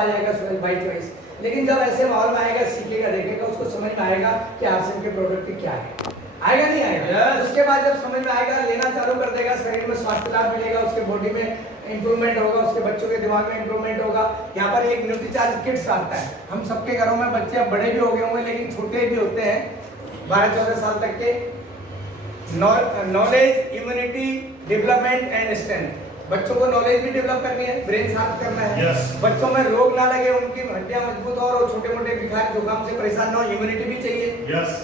आ जाएगा by choice. लेकिन जब ऐसे माहौल में आएगा, सीखेगा, देखेगा, उसको समझ में आएगा कि आरसीएम के प्रोडक्ट क्या है। आएगा नहीं आएगा? उसके बाद जब समझ में आएगा, लेना चालू कर देगा, शरीर में स्वास्थ्य लाभ मिलेगा, उसके बॉडी में इंप्रूवमेंट होगा, उसके बच्चों के दिमाग में इंप्रूवमेंट होगा। यहाँ पर एक न्यूट्रीचार्ज किट्स आता है। हम सबके घरों में बच्चे अब बड़े भी हो गए होंगे, लेकिन छोटे भी होते हैं 12-14 साल तक के। Knowledge, immunity, development and strength. बच्चों को नॉलेज भी डेवलप करनी है, ब्रेन शार्प करना है। बच्चों में रोग ना लगे, उनकी हड्डियां मजबूत हो और छोटे मोटे बुखार जुकाम से परेशान ना हो, इम्यूनिटी भी चाहिए।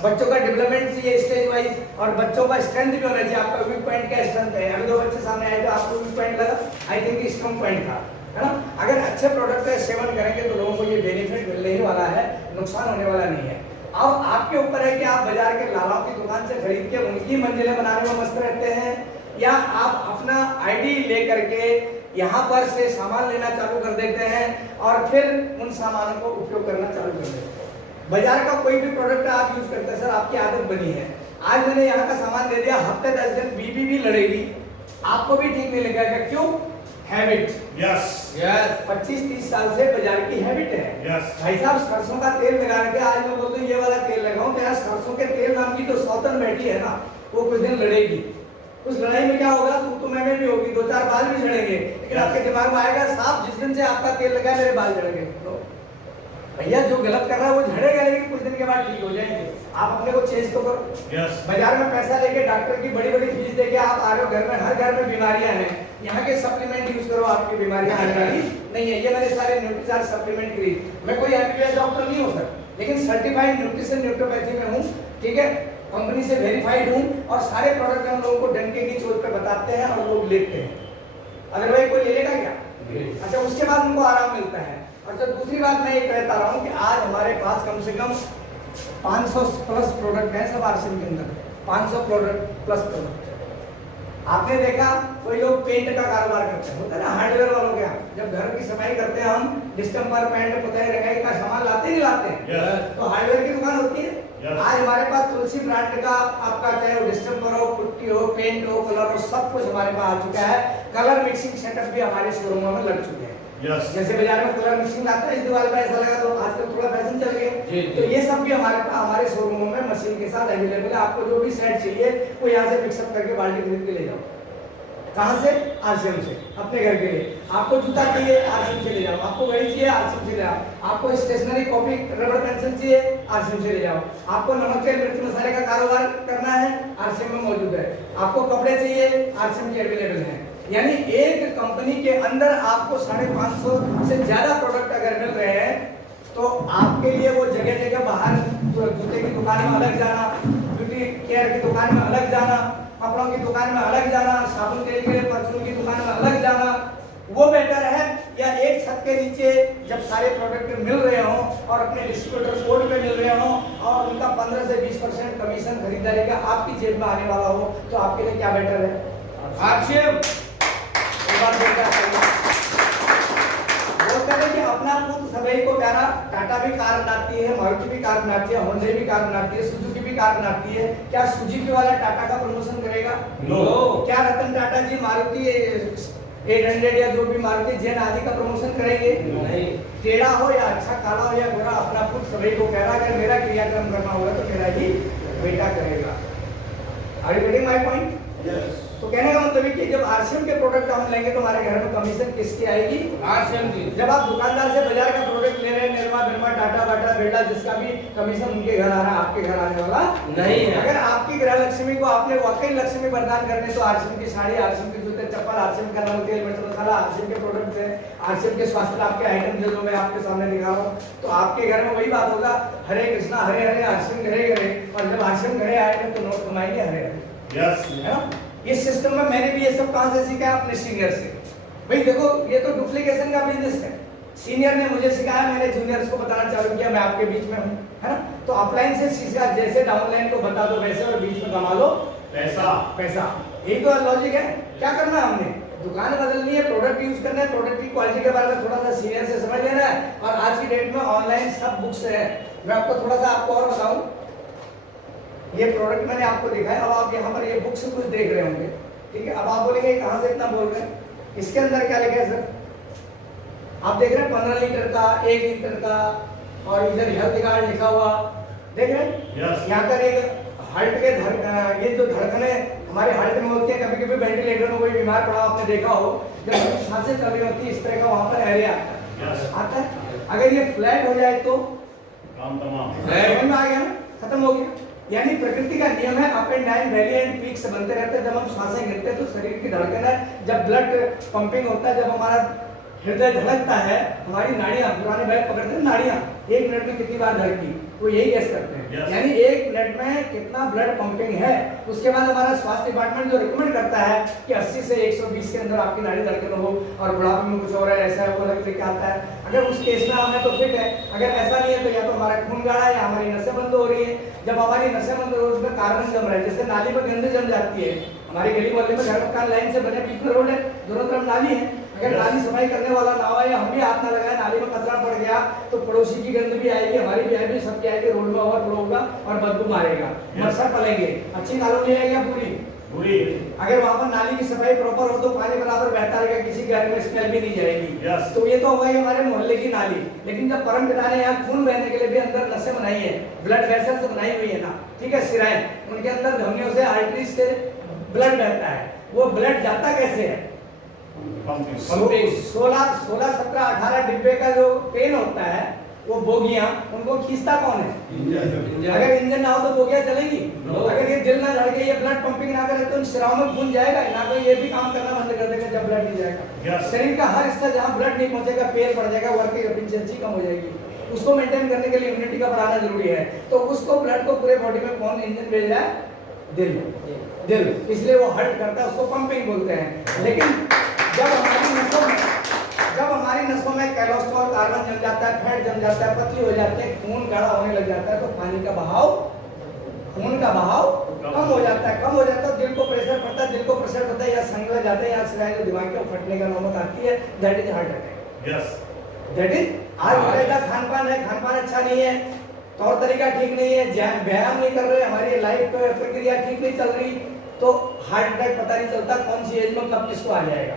बच्चों का डेवलपमेंट चाहिए स्टेज वाइज, और बच्चों का स्ट्रेंथ भी होना चाहिए। आपका वीक पॉइंट क्या स्ट्रेंथ है? अभी 2 बच्चे सामने आए तो आपको वीक पॉइंट लगा, आई थिंक स्ट्रॉन्ग पॉइंट था, है ना? अगर अच्छे प्रोडक्ट का सेवन करेंगे तो लोगों को ये बेनिफिट मिलने ही वाला है, नुकसान होने वाला नहीं है। अब आपके ऊपर है कि आप बाजार के लालाओं की दुकान से खरीद के उनकी मंजिलें बनाने में मस्त रहते हैं, या आप अपना आईडी लेकर के यहाँ पर से सामान लेना चालू कर देते हैं और फिर उन सामानों को उपयोग करना चालू कर देते हैं। बाजार का कोई भी प्रोडक्ट आप यूज करते हैं, सर आपकी आदत बनी है, आज मैंने यहाँ का सामान दे दिया, हफ्ते 10 दिन बीबी भी लड़ेगी, आपको भी ठीक नहीं लगेगा। क्यों? हैबिट। यस 25-30 साल से बाजार की हैबिट है। भाई साहब सरसों का तेल लगा के आज मैं बोलता हूँ ये वाला तेल लगाऊं, तो यार सरसों के तेल नाम की जो सौतन बैठी है ना, वो कुछ दिन लड़ेगी। उस लड़ाई में क्या होगा? तू मैं भी होगी, 2-4 बाल भी झड़ेंगे, लेकिन आपके दिमाग में आएगा साहब जिस दिन से आपका तेल लगा मेरे बाल झड़ गए। तो भैया जो गलत कर रहा है वो झड़ेगा, लेकिन कुछ दिन के बाद ठीक हो जाएंगे। आप अपने को चेंज तो करो। बाजार में पैसा लेके डॉक्टर की बड़ी बड़ी फीस देके आप आ रहे हो, घर में हर घर में बीमारियां हैं, यहाँ के सप्लीमेंट यूज करो, आपकी बीमारियां आने वाली नहीं है। ये मैंने सारे न्यूट्रीचार्ज सप्लीमेंट खरीद, मैं कोई एमबीबीएस डॉक्टर नहीं हो सकता, लेकिन सर्टिफाइड न्यूट्रिशन न्यूट्रोपैथी में हूँ, ठीक है, कंपनी से वेरीफाइड हूँ, और सारे प्रोडक्ट हम लोगों को डंके की चोट पे बताते हैं और लोग लेते हैं। अदरवाइज कोई ले लेगा क्या? अच्छा, उसके बाद उनको आराम मिलता है। अच्छा, दूसरी बात मैं ये कहता रहा हूँ कि आज हमारे पास कम से कम 500 प्लस प्रोडक्ट हैं सब आरसीएम के अंदर, 500 प्लस प्रोडक्ट। आपने देखा कोई लोग पेंट का कारोबार करते हैं, होता है ना हार्डवेयर वालों के यहाँ, जब घर की सफाई करते हैं हम, डिस्टेम्पर, पेंट, पुताई, रंगाई का सामान लाते नहीं लाते हैं, तो हार्डवेयर की दुकान होती है। आज हमारे पास तुलसी ब्रांड का आपका चाहे वो डिस्टेम्पर हो, पुट्टी हो, पेंट हो, कलर हो, सब कुछ हमारे पास आ चुका है। कलर मिक्सिंग सेटअप भी हमारे शोरूमों में लग चुके हैं। जैसे बाजार में कलर मिक्सिंग आता है, इस दीवार पे ऐसा लगा, तो आजकल थोड़ा फैशन चल गया, तो ये सब भी हमारे शोरूमों में मशीन के साथ अवेलेबल है। आपको जो भी सेट चाहिए वो यहाँ से पिक्सअप करके बाल्टी खरीद के ले जाओ। कहाँ से? आरसीएम से, अपने घर के लिए। आपको जूता चाहिए, आरसीएम से ले जाओ। आपको घड़ी चाहिए, आरसीएम से ले जाओ। आपको स्टेशनरी, कॉपी, रबड़, पेंसिल चाहिए, आरसीएम से ले जाओ। आपको नमक, तेल, मिर्च, मसाले का कारोबार करना है, आरसीएम में मौजूद है। आपको कपड़े चाहिए, आरसीएम के अवेलेबल है। यानी एक कंपनी के अंदर आपको 550 से ज्यादा प्रोडक्ट अगर मिल रहे हैं, तो आपके लिए वो जगह जगह बाहर जूते की दुकान में अलग जाना, ब्यूटी केयर की दुकान में अलग जाना, कपड़ों की दुकान में अलग जाना, साबुन तेल के लिए परफ्यूम की दुकान में अलग जाना, वो बेटर है, या एक छत के नीचे जब सारे प्रोडक्ट मिल रहे हों और अपने डिस्ट्रीब्यूटर कोड पे मिल रहे हों और उनका 15 से 20% कमीशन खरीदारी का आपकी जेब में आने वाला हो, तो आपके लिए क्या बेटर है? आरसीएम। बोलते हैं कि अपना पुत्र सभी को प्यारा। टाटा भी कार बनाती है, मारुति भी कार बनाती है, होंडा भी कार बनाती है, सुजुकी भी कार बनाती है। क्या सुजुकी वाला टाटा का प्रमोशन करेगा? नो। क्या रतन टाटा जी मारुति 800 या जो भी मारुति जेन आदि का प्रमोशन करेंगे? नहीं। टेढ़ा हो या अच्छा, काला हो या गोरा, अपना पुत्र सभी को कह रहा है मेरा क्रियाक्रम करना होगा तो मेरा ही बेटा करेगा। Are you getting my point? Yes. तो कहने का मतलब है कि जब आरसीएम के प्रोडक्ट हम लेंगे तो हमारे घर में कमीशन किसकी आएगी? आरसीएम की। जब आप दुकानदार से बाजार का प्रोडक्ट ले रहे हैं, निर्मा, बिरमा, टाटा, बाटा, बिरला, जिसका भी कमीशन उनके घर आ रहा है, आपके घर आने वाला नहीं है। अगर आपकी गृह लक्ष्मी को आपने वाकई लक्ष्मी प्रदान करने, तो आरसीएम की साड़ी, आरसीएम के जूते, चप्पल, आरसीएम का नमक, तेल, मिर्च, मसाला, आरसीएम के प्रोडक्ट है, आरसीएम के स्वास्थ्य लाभ के आइटम जो मैं आपके सामने दिखा रहा हूँ, तो आपके घर में वही बात होगा, हरे कृष्णा हरे हरे, आरसीएम घरे घरे, और जब आरसीएम घरे आएंगे तो नोट कमाएंगे हरे हरे। यस, है ना? इस सिस्टम में मैंने भी ये सब कहां से सीखा? अपने सीनियर से। भाई देखो, ये तो डुप्लीकेशन का बिजनेस है। सीनियर ने मुझे सिखाया, मैंने जूनियर्स को बताना चालू किया, मैं आपके बीच में हूं, है ना? तो अपलाइन से सीखा, जैसे डाउनलाइन को बता दो वैसे, और बीच में कमा लो पैसा। यही तो लॉजिक है। क्या करना है हमने? दुकान बदलनी है, प्रोडक्ट यूज करना है, प्रोडक्ट की क्वालिटी के बारे में थोड़ा सा सीनियर से समझ लेना है। और आज की डेट में ऑनलाइन सब बुक्स है। मैं आपको थोड़ा सा आपको और बताऊं, ये प्रोडक्ट मैंने आपको दिखाया, अब आप यहाँ पर ये बुक्स कुछ देख रहे होंगे, ठीक है? अब आप बोलेंगे कहाँ से इतना बोल रहे हैं? इसके अंदर क्या लिखा है सर? आप देख रहे हैं 15 लीटर का, 1 लीटर का, और इधर हेल्थ गार्ड लिखा हुआ देख रहे हैं। यहाँ पर एक हार्ट के ये जो धड़कने हमारे हार्ट में होती है, कभी कभी वेंटिलेटर में कोई बीमार पड़ा आपने देखा हो, जब सांसें चल रही होती है इस तरह का वहाँ पर एरिया आता है। अगर ये फ्लैट हो जाए तो काम तमाम में आ गया ना, खत्म हो गया। यानी प्रकृति का नियम है, up and down, valley and peaks बनते रहते हैं। जब हम सांसें गिरते हैं तो शरीर की धड़कन है, जब ब्लड पंपिंग होता है, जब हमारा हृदय धड़कता है, हमारी नाड़ियां, पुराने बैग पकड़ते हैं नाड़ियां 1 मिनट में कितनी बार धड़की, वो यही गेस करते हैं। यानी 1 मिनट में कितना ब्लड पंपिंग है। उसके बाद हमारा स्वास्थ्य डिपार्टमेंट जो रिकमेंड करता है कि 80 से 120 के अंदर आपकी नाड़ी धड़कन हो, और बुढ़ापे में कुछ हो रहा है ऐसा है वो लेके आता है। अगर उस केस में हमें तो फिट है, अगर ऐसा नहीं है तो या तो हमारा खून गाढ़ा है या हमारी नसें बंद हो रही है। जब हमारी नसें बंद हो रही है उसमें कार्बन जम रहा है, जैसे नाली में गंदगी जम जाती है। हमारी गली मोहल्ले में घर मकान लाइन से बने, बीच में रोड है, दोनों तरफ नाली है। अगर नाली सफाई करने वाला ना हो या हम भी हाथ ना लगाए, नाली में कचरा पड़ गया तो पड़ोसी की गंद भी आएगी, हमारी भी आएगी, सबकी आएगी, रोड में ओवरफ्लो होगा और बदबू मारेगा, मच्छर पलेंगे। अच्छी कॉलोनी है या पूरी? अगर वहाँ पर नाली की सफाई प्रॉपर हो तो पानी बराबर बहता रहेगा, किसी घर में स्मेल भी नहीं जाएगी। तो ये तो होगा हमारे मोहल्ले की नाली। लेकिन जब परम पिता ने यहाँ खून बहने के लिए भी अंदर नसें बनाई है, ब्लड वेसल से बनाई हुई है ना, ठीक है, सिराएं, उनके अंदर धमनियों से, आर्टरीज से ब्लड बहता है। वो ब्लड जाता कैसे है? 16, 17, 18 डिब्बे का जो ट्रेन होता है, वो बोगियां, उनको खींचता कौन है? इंजन। अगर इंजन ना हो तो बोगियां चलेगी? अगर ये दिल ना धड़के, ये ब्लड पंपिंग ना करे तो शिराओं में खून जाएगा ना, तो ये भी काम करना बंद कर देगा जब ब्लड नहीं जाएगा। शरीर का हर हिस्सा जहाँ ब्लड नहीं पहुंचेगा, पेड़ पड़ जाएगा, वर्किंग एफिशिएंसी कम हो जाएगी। उसको मेंटेन करने के लिए इम्यूनिटी का बढ़ाना जरूरी है। तो उसको ब्लड को पूरे बॉडी में कौन इंजन भेज रहा है? दिल। इसलिए वो हर्ट करता है, उसको पंपिंग बोलते हैं। लेकिन जब हमारी नसों में कोलेस्ट्रॉल, कार्बन जम जाता है, फैट जम जाता है, पतली हो जाती है, खून गाढ़ा होने लग जाता है, तो पानी का बहाव, खून का बहाव कम हो जाता है, दिल को प्रेशर पड़ता है, दिल को प्रेशर पड़ता है, या संग लग जाता है, या सिराएं जो दिमाग के फटने का नौबत आती है, that is heart attack. That is आज का खान पान अच्छा नहीं है, तौर तरीका ठीक नहीं है, व्यायाम नहीं कर रहे, हमारी लाइफ प्रक्रिया ठीक नहीं चल रही, तो हार्ट अटैक पता नहीं चलता कौन सी एज में कब किसको आ जाएगा।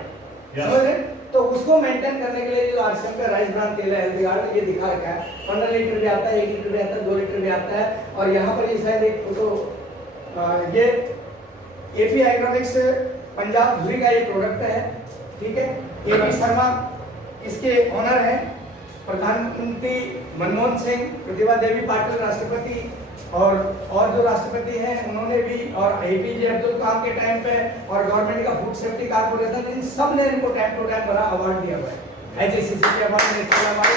समझ रहे? तो उसको मेंटेन करने के लिए जो आरसीएम का राइस ब्रांड तेल है, हेल्थ गार्ड, ये दिखा रखा है। 15 लीटर भी आता है, 1 लीटर भी आता है, 2 लीटर भी आता है। और यहाँ पर ये शायद एक फोटो, ये एपी हाइड्रोलिक्स पंजाब धुरी का ये प्रोडक्ट है, ठीक है। एपी शर्मा इसके ऑनर है, प्रधानमंत्री मनमोहन सिंह, प्रतिभा देवी पाटिल राष्ट्रपति, और जो राष्ट्रपति हैं उन्होंने भी, और एपीजे अब्दुल कलाम के टाइम पे, और गवर्नमेंट का फूड सेफ्टी कॉर्पोरेशन, इन सब ने इनको टाइम टू टाइम बड़ा अवार्ड दिया हुआ है, एचएससीसी के अवार्ड, नेशनल अवार्ड।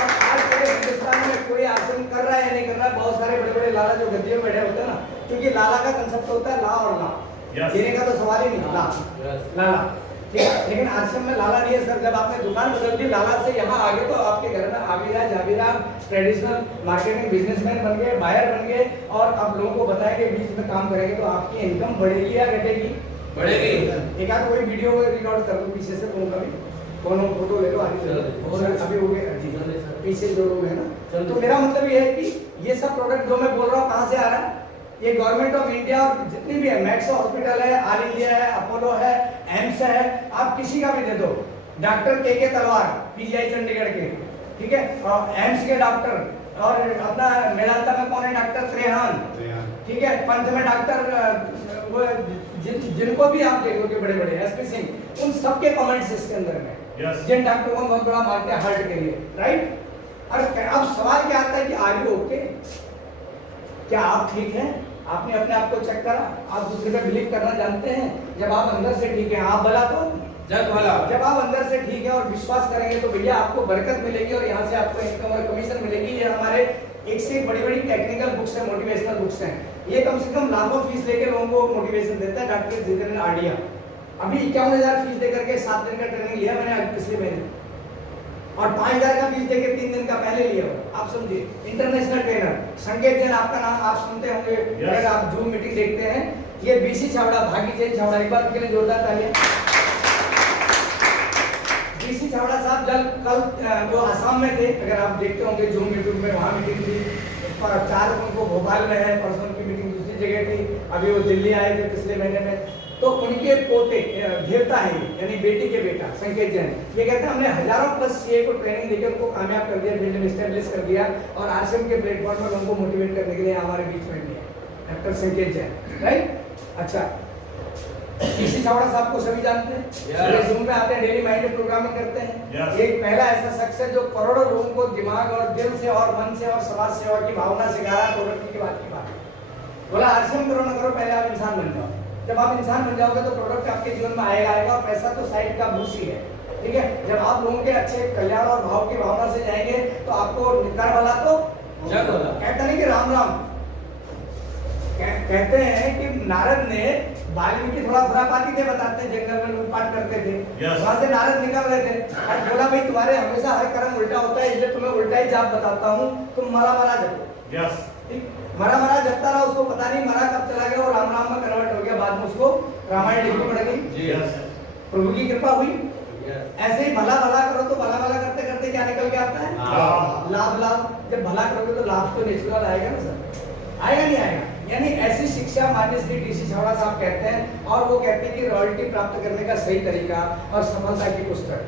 और आज पूरे हिंदुस्तान में कोई आसन कर रहा है या नहीं कर रहा है, बहुत सारे बड़े बड़े लाला जो गद्दियों में बैठे होते हैं ना, क्योंकि लाला का कंसेप्ट होता है ला और ला, देने का तो सवाल ही नहीं, लाला, ठीक है। लेकिन आश्रम में लाला नहीं है सर। जब आपने दुकान बदल दी लाला से यहाँ आ गए, तो आपके घर में आबिरा ट्रेडिशनल मार्केटिंग बिजनेसमैन बन गए, बायर बन गए, और आप लोगों को बताएंगे, बीच में काम करेंगे, तो आपकी इनकम बढ़ेगी या घटेगी? बढ़ेगी। एक आध कोई वीडियो रिकॉर्ड कर दो पीछे से, कौन का भी कौन फोटो ले लो आगे, और अभी हो गए पीछे जो लोग है ना। तो मेरा मतलब ये है कि ये सब प्रोडक्ट जो मैं बोल रहा हूँ कहाँ से आ रहा है? ये गवर्नमेंट ऑफ इंडिया और जितनी भी है, मैक्स हॉस्पिटल है, ऑल इंडिया है, अपोलो है, एम्स है, आप किसी का भी दे दो। डॉक्टर के तलवार पीजीआई चंडीगढ़ के, ठीक है, और एम्स के डॉक्टर, और अपना मेदांता में कौन है? डॉक्टर त्रेहान, ठीक है, पंथ में डॉक्टर वो जिनको भी आप देखोगे बड़े बड़े एसपी सिंह, उन सबके कमेंट्स इसके अंदर में, जिन डॉक्टरों को बहुत बड़ा मानते हैं हार्ट के लिए, राइट। और अब सवाल क्या आता है कि आर यू ओके? क्या आप ठीक हैं? आपने अपने आप को चेक करा? आप दूसरे पे बिलीव करना जानते हैं? जब आप अंदर से ठीक है, आप भला तो जग भला। जब आप अंदर से ठीक है और विश्वास करेंगे तो भैया आपको बरकत मिलेगी, और यहाँ से आपको इनकम और कमीशन मिलेगी। ये हमारे एक से एक बड़ी बड़ी टेक्निकल बुक्स हैं, मोटिवेशनल बुक्स हैं। ये कम से कम लाखों फीस लेके लोगों को मोटिवेशन देता है। डॉक्टर जितेंद्र आडिया अभी 51,000 फीस देकर के 7 दिन का ट्रेनिंग लिया मैंने पिछले महीने, और 5,000 का फीस देके 3 दिन का पहले लिया। आप समझिए, इंटरनेशनल ट्रेनर संकेत जैन, आपका नाम आप सुनते होंगे अगर आप जूम मीटिंग देखते हैं। ये बीसी छावड़ा, भागी जैन छावड़ा, एक बार के लिए जोरदार तालियां। बीसी छावड़ा साहब जब कल वो आसाम में थे, अगर आप देखते होंगे जूम मीटिंग में, वहाँ मीटिंग थी। 4 उनको भोपाल में है, परसों की मीटिंग दूसरी जगह थी। अभी वो दिल्ली आए थे पिछले महीने में। तो उनके पोते देवता है यानी बेटी के बेटा संकेत जैन, ये कहते हैं हमने हजारों प्लस सीए को ट्रेनिंग देकर उनको कामयाब कर दिया, फील्ड में एस्टेब्लिश कर दिया और आरसीएम के प्लेटफॉर्म पर उनको मोटिवेट करने के लिए हमारे बीच में भी है डॉक्टर संकेत जैन, राइट। अच्छा, पीसी छावड़ा साहब को सभी जानते हैं, जूम में आते हैं, डेली माइंड प्रोग्रामिंग करते हैं। एक पहला ऐसा शख्स है जो करोड़ों लोगों को दिमाग और दिल से और मन से और समाज सेवा की भावना सिखा रहा है। प्रोडक्ट की बात बोला आरसीएम करो ना करो, पहले आप इंसान बन जाओ। जब आप इंसान बन जाओगे तो प्रोडक्ट आपके जीवन में आएगा और पैसा तो साइड का भूसी है, ठीक है। जब आप लोगों के अच्छे कल्याण और भाव की भावना से जाएंगे तो आपको निकार भला तो जग भला। कहता नहीं कि राम राम, कहते हैं कि नारद ने वाल्मीकि थोड़ा खुरापाती थे, बताते जंगल में लूटपाट करते थे, वहां से नारद निकल रहे थे और बोला भाई तुम्हारे हमेशा हर कर्म उल्टा होता है, इसलिए तुम्हें उल्टा ही जाप बताता हूँ, तुम मरा मरा जपो। मरा मरा जपता रहा, उसको पता नहीं मरा कब चला गया और राम राम में कन्वर्ट हो गया, बाद में उसको रामायण लिखनी पड़ गई, प्रभु की कृपा हुई। ऐसे ही भला भला करो तो भला भला करते करते क्या निकल के आता है लाभ। लाभ जब भला करोगे तो लाभ तो नेचुरल आएगा ना सर, आएगा नहीं आएगा। यानी ऐसी शिक्षा माननीय श्री टीसी छावड़ा साहब कहते हैं और वो कहते हैं कि रॉयल्टी प्राप्त करने का सही तरीका और सफलता की पुस्तक,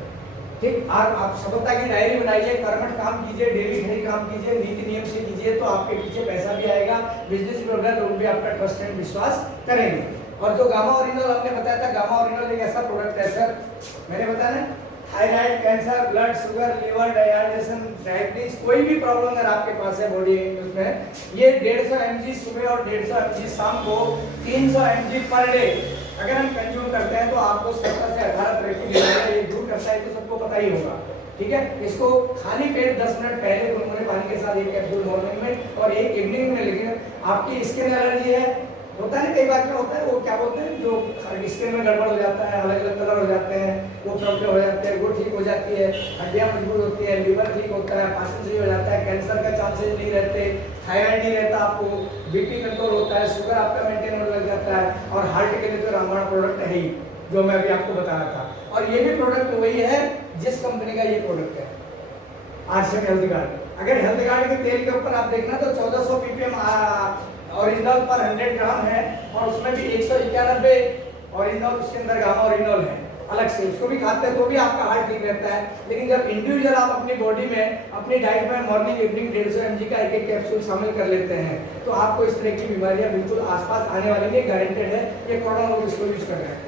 ठीक। आप सफलता की डायरी बनाइए, कर्मठ काम कीजिए, डेली सही काम कीजिए, नीति नियम से कीजिए तो आपके पीछे पैसा भी आएगा, बिजनेस भी होगा, लोग भी आपका ट्रस्ट एंड विश्वास करेंगे। और जो गामा ओरिजिनल आपने बताया था, गामा ओरिजिनल एक ऐसा प्रोडक्ट है सर, मैंने बताया ना, thyroid, cancer, blood sugar, liver, dialysis, diabetes, कोई भी प्रॉब्लम अगर आपके पास है बॉडी में, ये 150 mg सुबह और 150 mg शाम को 300 mg पर डे अगर हम कंज्यूम करते हैं तो आपको 17 से 18 तरह की बीमारियां ये दूर करता है, तो सबको पता ही होगा, ठीक है। इसको खाली पेट 10 मिनट पहले गुनगुने पानी के साथ एक कैप्सूल मॉर्निंग में और एक इवनिंग में, लेकिन आपकी स्किन एलर्जी है, होता है कई बार क्या होता है, वो क्या बोलते हैं जो स्किन में गड़बड़ हो जाता है, अलग अलग कलर हो जाते हैं, वो प्रॉब्लम हो जाते हैं, वो ठीक हो जाती है, हड्डियां मजबूत होती है, लीवर ठीक होता है, पाचन सही हो जाता है, कैंसर का चांसेस नहीं रहते, थायराइड नहीं रहता, आपको बीपी कंट्रोल होता है, शुगर आपका मेंटेन होने लग जाता है। और हार्ट के लिए तो रामबाण प्रोडक्ट है ही, जो मैं अभी आपको बता रहा था। और ये भी प्रोडक्ट वही है जिस कंपनी का ये प्रोडक्ट है, आरसीएम हेल्थ गार्ड। अगर हेल्थ गार्ड के तेल के ऊपर आप देखना तो 1400 ppm ओरिजिनल पर 100 ग्राम है और उसमें भी 191 ओरिजिनल उसके अंदर गामा ओरिजिनल है अलग से, उसको भी खाते हैं तो भी आपका हार्ट ठीक रहता है। लेकिन जब इंडिविजुअल आप अपनी बॉडी में अपनी डाइट में मॉर्निंग इवनिंग 150 mg का एक कैप्सूल शामिल कर लेते हैं तो आपको इस तरह की बीमारियां बिल्कुल आसपास आने वाली नहीं, गारंटेड है। ये कोरोना लोग इसको यूज कर रहे हैं।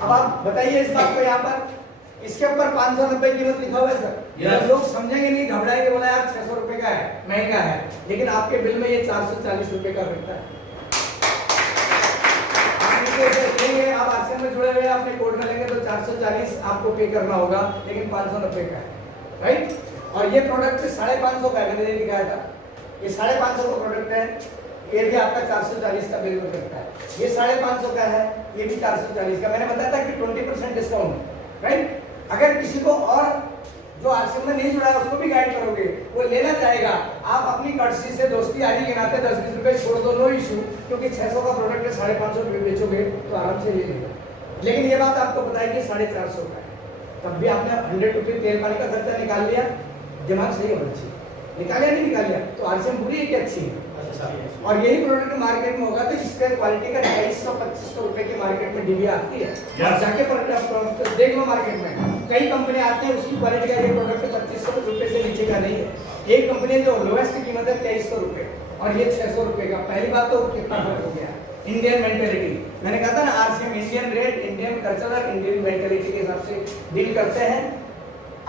अब आप बताइए इस बात को, यहाँ पर इसके ऊपर 590 कीमत लिखा हुआ है सर, yes. लोग समझेंगे नहीं, घबराएंगे, बोला यार 600 रुपए का है, महंगा है, लेकिन आपके बिल में ये 440 रुपए का बिकता है। आप आरसीएम में जुड़े हुए अपने कोड में लेंगे तो 440 आपको पे करना होगा, लेकिन 590 का है, राइट। और ये प्रोडक्ट 550 का है, मैंने दिखाया था, ये 550 का प्रोडक्ट है, ये भी आपका 440 का बिल में करता है। ये 550 का है, ये भी 440 का। मैंने बताया था कि 20% डिस्काउंट, राइट। अगर किसी को और जो आरसीएम में नहीं जुड़ा है उसको भी गाइड करोगे, वो लेना चाहेगा, आप अपनी कर्टसी से दोस्ती यारी के नाते 10-20 रुपए छोड़ दो, नो इशू, क्योंकि 600 का प्रोडक्ट है, 550 रुपए बेचोगे तो आराम से ले लेगा। लेकिन ये बात आपको पता है कि 450 का है, तब भी आपने 100 रुपये तेल पानी का खर्चा निकाल लिया, दिमाग सही होना चाहिए, निकाल लिया नहीं निकाल लिया तो आरसीएम बुरी है कि अच्छी है। और यही प्रोडक्ट मार्केट में होगा तो इसका क्वालिटी का 250-2500 रुपए की मार्केट में डीबी आती है, जाके पर देख लो मार्केट में कई कंपनी आती है, उसकी क्वालिटी का ये प्रोडक्ट 2500 रुपए से नीचे का नहीं है। एक कंपनी जो लोएस्ट कीमत है 2300 रुपए और ये 600 रुपए का। पहली बात तो कितना फर्क हो गया, इंडियन मेंटेलिटी। मैंने कहा था ना RCM Indian rate, Indian culture, Indian mentality के हिसाब से डील करते हैं।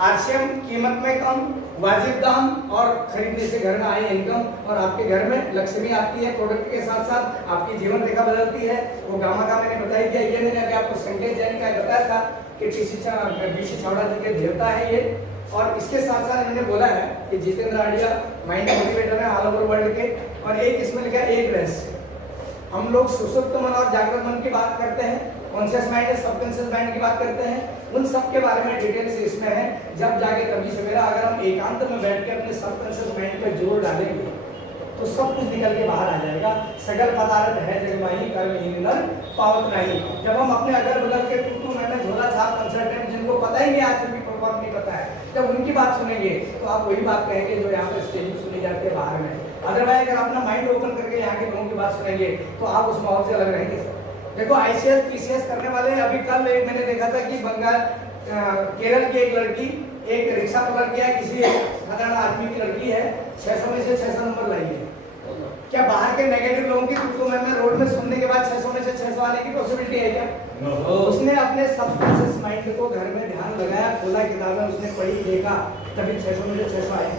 आरसीएम कीमत में कम, वाजिब दाम और खरीदने से घर में आई इनकम और आपके घर में लक्ष्मी आती है। प्रोडक्ट के साथ साथ आपकी जीवन रेखा बदलती है। वो गामा का मैंने बताई दिया, ये मैंने अभी आपको संकेत जैन का बताया था कि बीसी छावड़ा जी के देवता है ये। और इसके साथ साथ इन्होंने बोला है कि जितेंद्र आडिया माइंड मोटिवेटर है ऑल ओवर वर्ल्ड के। और एक इसमें लिखा है एक रहस्य, हम लोग सुसुप्त मन और जागृत मन की बात करते हैं, कॉन्शियस माइंड और सबकॉन्शियस माइंड की बात करते हैं, उन सब के बारे में डिटेल्स इसमें है। जब जाके तभी सवेरा अगर हम एकांत में बैठ के अपने सबकॉन्शियस माइंड पे जोर डालेंगे तो सब कुछ निकल के बाहर आ जाएगा। सगल पदार्थ है जगमाही कर्महीन नर पावत नहीं। जब हम अपने अगल बगल के टूटू मैंने झोला छाप कंसल्टेंट जिनको पता ही नहीं आज भी परफॉर्म नहीं पता है, जब उनकी बात सुनेंगे तो आप वही बात कहेंगे जो यहाँ पे स्टेज में सुनी जाती है बाहर में। अदरवाइज अगर अपना माइंड ओपन करके यहाँ के लोगों की बात सुनेंगे तो आप उस माहौल से अलग रहेंगे। देखो ICS PCS करने वाले अभी कल एक मैंने देखा था कि बंगाल केरल की एक लड़की एक रिक्शा पकड़ के किसी साधारण आदमी की लड़की है 600 में से 600 नंबर लाई है। क्या बाहर के नेगेटिव लोगों की तुमको मैं रोड में सुनने के बाद 600 में से 600 आने की पॉसिबिलिटी है क्या? उसने अपने सबकॉन्शियस माइंड को घर में ध्यान लगाया, खोला किताबें उसने पढ़ी, देखा, तभी 600 में से 600 आए।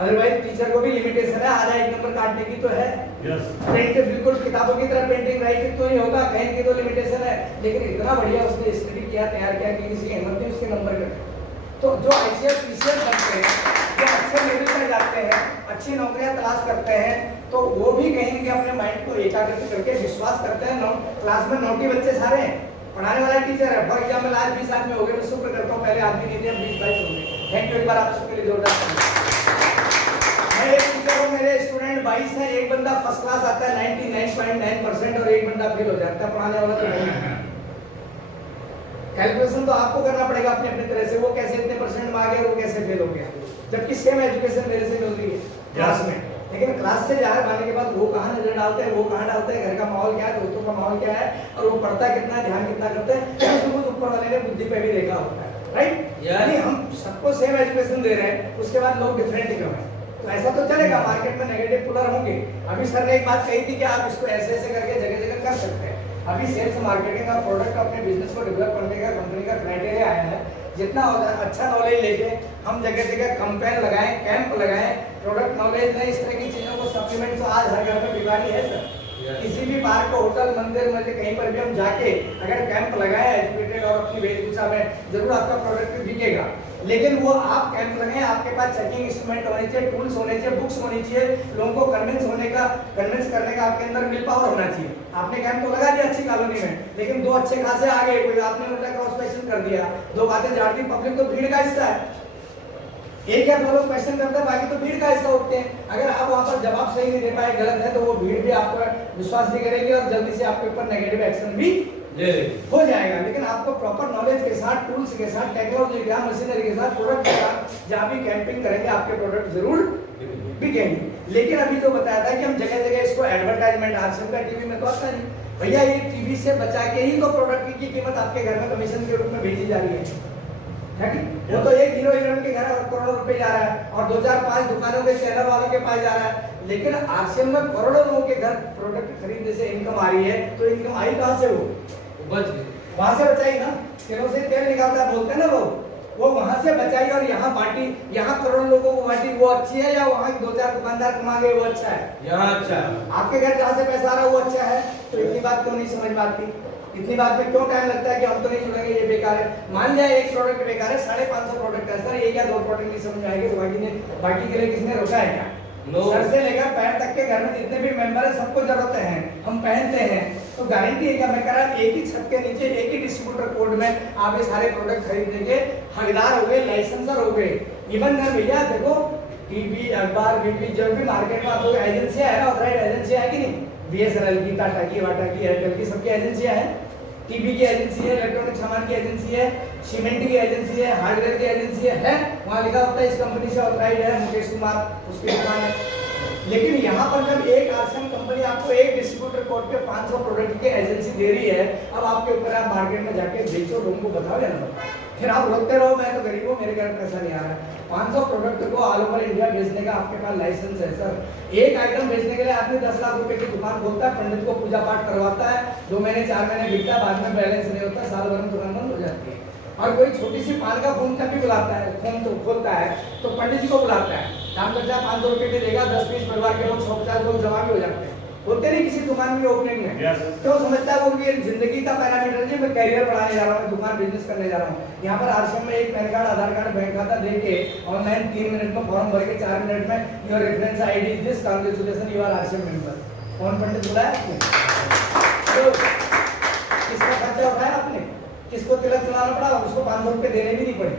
अदरवाइज टीचर को भी लिमिटेशन है, आधा एक नंबर काटने की तो है। प्रिंट बिल्कुल किताबों की तरह पेंटिंग राइटिंग तो नहीं होगा, कहीं की तो लिमिटेशन है, लेकिन इतना बढ़िया उसने स्टडी किया, तैयार किया कि किसी की हिम्मत नहीं उसके नंबर कटे। तो जो ICS PCS बनते हैं, जो अच्छे लेवल पर जाते हैं, अच्छी नौकरियां तलाश करते हैं, तो वो भी कहीं न कहीं अपने माइंड को एकाग्रित करके विश्वास करते हैं। क्लास में नौटी बच्चे सारे हैं, पढ़ाने वाला टीचर है, फॉर एग्जाम्पल आज 20 आदमी हो गए, मैं शुक्र करता हूँ पहले आदमी नहीं थे, 20-22 हो गए। थैंक यू, एक बार आप सबके लिए जोरदार मैं एक टीचर हूँ, मेरे स्टूडेंट 22 हैं, एक बंदा फर्स्ट क्लास आता है 99.9% और एक बंदा फेल हो जाता है, पढ़ाने वाला तो नहीं। कैलकुलेशन तो आपको करना पड़ेगा अपने अपनी तरह से, वो कैसे इतने परसेंट में आ गया, वो कैसे फेल हो गया, जबकि सेम एजुकेशन मेरे से मिल रही है क्लास में, लेकिन क्लास से बाहर आने के बाद वो कहाँ नजर डालते हैं, वो कहाँ डालते हैं, घर का माहौल क्या है, दोस्तों का माहौल क्या है, और वो पढ़ता कितना, ध्यान कितना करते हैं, तो ऊपर वाले ने बुद्धि पे भी देखा होता है, राइट। यानी हम सबको सेम एजुकेशन दे रहे हैं, उसके बाद लोग डिफरेंट क्यों हैं? तो ऐसा तो चलेगा, मार्केट में नेगेटिव पुलर होंगे। अभी सर ने एक बात कही थी कि आप इसको ऐसे ऐसे करके जगह जगह कर सकते हैं। अभी सेल्स मार्केटिंग का प्रोडक्ट अपने बिजनेस को डेवलप करने का कंपनी का क्राइटेरिया आया है, जितना अच्छा नॉलेज लेके हम जगह जगह कैंपेन लगाएं, कैंप लगाएं, प्रोडक्ट नॉलेज नहीं, इस तरह की चीजों को सप्लीमेंट तो आज हर घर में बीमारी है सर। किसी भी पार्क, होटल, मंदिर में कहीं पर भी हम जाके अगर कैंप लगाए एजुकेटेड और अपनी वेशभूषा में, जरूर आपका प्रोडक्ट बिकेगा। लेकिन वो आप कैंप लगाएं, आपके पास चेकिंग इंस्ट्रूमेंट होने चाहिए, टूल्स होने चाहिए, बुक्स होनी चाहिए, लोगों को कन्विंस करने का आपके अंदर विल पावर होना चाहिए। आपने कैंप तो लगा दिया अच्छी कॉलोनी में, लेकिन दो अच्छे खासे आ गए, कोई आपने उल्टा क्रॉस क्वेश्चन कर दिया, दो बातें झाड़ दी, पब्लिक तो भीड़ का हिस्सा है, एक या दो लोग क्वेश्चन करते हैं, बाकी तो भीड़ का हिस्सा होते हैं। अगर आप वहां पर जवाब सही नहीं दे पाए, गलत है, तो वो भीड़ भी आप पर विश्वास नहीं करेगी और जल्दी से आपके ऊपर नेगेटिव एक्शन भी हो जाएगा। लेकिन आपको प्रॉपर नॉलेज के साथ, टूल्स के साथ, टेक्नोलॉजी के साथ, मशीनरी के साथ, प्रोडक्ट के साथ जहाँ भी कैंपिंग करेंगे आपके प्रोडक्ट जरूर बिकेंगे। लेकिन अभी जो बताया था कि हम जगह जगह इसको एडवर्टाइजमेंट, आजकल का टीवी में तो आता नहीं भैया, ये टीवी से बचा के ही तो प्रोडक्ट की कीमत आपके घर में कमीशन के रूप में भेजी जा रही है। वो तो एक हीरो हीरोइन के घर करोड़ों रुपए जा रहा है और 2-4-5 दुकानों के चैनल वालों के पास जा रहा है, लेकिन आरसीएम में करोड़ों लोगों के घर प्रोडक्ट खरीदने से इनकम आ रही है, तो इनकम आई कहां से? वो बच गई, वहां से बचाई ना, किलो से तेल निकालता है बोलते हैं ना लोग, वो वहां से बचाई और यहाँ बांटी, यहाँ करोड़ों लोगों को बांटी, वो अच्छी है या वहाँ 2-4 दुकानदार कमा गए वो अच्छा है? यहाँ अच्छा है। आपके घर जहाँ से पैसा आ रहा है वो अच्छा है, तो इतनी बात क्यों नहीं समझ में आती? इतनी बात में क्यों टाइम लगता है कि हम तो नहीं जुड़ेंगे, ये बेकार है। मान लिया एक प्रोडक्ट बेकार है, 550 प्रोडक्ट है सर, एक या दो प्रोडक्ट नहीं समझ में आएंगे, तो बाकी के लिए किसने रोका है क्या? सर से लेकर पैर तक के घर में जितने भी मेंबर है सबको जरूरत है, हम पहनते हैं, तो गारंटी है क्या? मैं कह रहा एक ही छत के नीचे एक ही डिस्ट्रीब्यूटर कोड में आप ये सारे प्रोडक्ट खरीदने के हकदार हो गए, लाइसेंसर हो गए। इवन भैया देखो, टीवी, अखबार, बीपी, जो भी मार्केट में आप लोग एजेंसियां है ना, ऑथराइज्ड एजेंसियां है कि नहीं? BSNL की, टाटा की, वाटा की, एयरटेल की, सबकी एजेंसियां हैं। टीवी की एजेंसी है, इलेक्ट्रॉनिक सामान की एजेंसी है, सीमेंट की एजेंसी है, हार्डवेयर की एजेंसी है, वहाँ लिखा होता है इस कंपनी से ऑथराइज्ड है, मुकेश कुमार उसकी दुकान है। लेकिन यहाँ पर जब एक आरसीएम कंपनी आपको एक डिस्ट्रीब्यूटर कोड पे 500 प्रोडक्ट की एजेंसी दे रही है, अब आपके ऊपर आप मार्केट में जाके बेचो, लोगों को बताओ या ना, फिर आप रोकते रहो मैं तो गरीब हूँ, मेरे घर पैसा नहीं आ रहा है। 500 प्रोडक्ट को ऑल ओवर इंडिया बेचने का आपके पास लाइसेंस है सर। एक आइटम बेचने के लिए आदमी 10 लाख रुपए की दुकान खोलता है, पंडित को पूजा पाठ करवाता है, 2 महीने 4 महीने बिकता है, बाद में बैलेंस नहीं होता, साल भर में दुकान बंद हो जाती है। और कोई छोटी सी पान का फूम भी बुलाता है, फूम तो खोलता है तो पंडित जी को बुलाता है, काम करता है, 500 रुपए में देगा, 10-20 परिवार के लोग 150 लोग जमा भी हो जाते हैं, होते नहीं किसी दुकान की ओपनिंग में। तो समझता है वो कि जिंदगी का पैरामीटर जी, मैं कैरियर बढ़ाने जा रहा हूँ, दुकान बिजनेस करने जा रहा हूँ। यहाँ पर आरसीएम में एक पैन कार्ड, आधार कार्ड, बैंक खाता दे के ऑनलाइन 3 मिनट में फॉर्म भर के 4 मिनट में your reference ID is this, congratulation you are RCM member. कौन पंडित बुलाया आपने? तो किसका खर्चा उठाया आपने? किसको तिलक चलाना पड़ा? उसको 500 रुपए देने भी नहीं पड़े।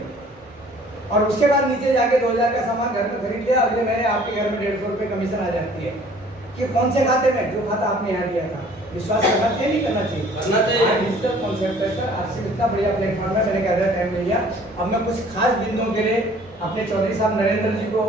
और उसके बाद नीचे जाके 2000 का सामान घर में खरीद लिया, अगले महीने आपके घर में 150 रुपए कमीशन आ जाती है। कि कौन से खाते में? जो खाता आपने यहाँ दिया था। विश्वास करना चाहिए, नहीं करना चाहिए? करना चाहिए। डिजिटल कॉन्सेप्ट है सर, आरसीएम इतना बढ़िया प्लेटफॉर्म है, मैंने कहा टाइम नहीं लिया। अब मैं कुछ खास बिंदुओं के लिए अपने चौधरी साहब नरेंद्र जी को